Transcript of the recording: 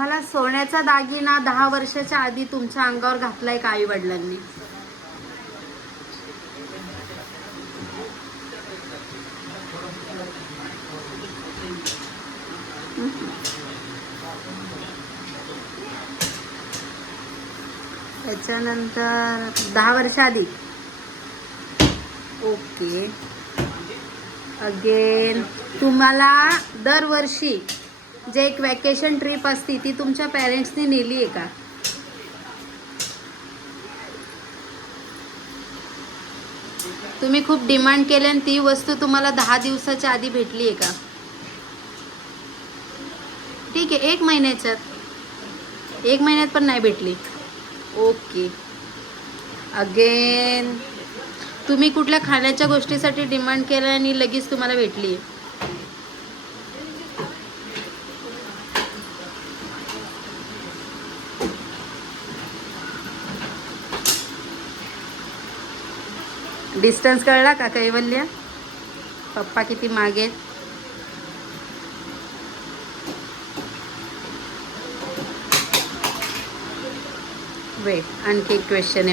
मला सोन्याचा दागिना 10 वर्षाच्या आधी तुमच्या अंगावर घातलाय का आई वडिलांनी? त्याच्यानंतर 10 वर्ष आधी. ओके. अगेन तुम्हाला दरवर्षी जे एक वॅकेशन ट्रिप असती ती तुमच्या पेरेंट्सनी नेली आहे का? तुम्ही खूप डिमांड केली आणि ती वस्तू तुम्हाला 10 दिवसाच्या आधी भेटली आहे का? ठीक आहे, 1 महिन्याच्यात. 1 महिन्यात पण नाही भेटली. ओके. अगेन तुम्ही कुठल्या खाण्याच्या गोष्टीसाठी डिमांड केलं आणि लगेच तुम्हाला भेटली? डिस्टन्स कळला का कैवल्य? पप्पा किती मागेत? वेट, आणखी एक क्वेश्चन आहे.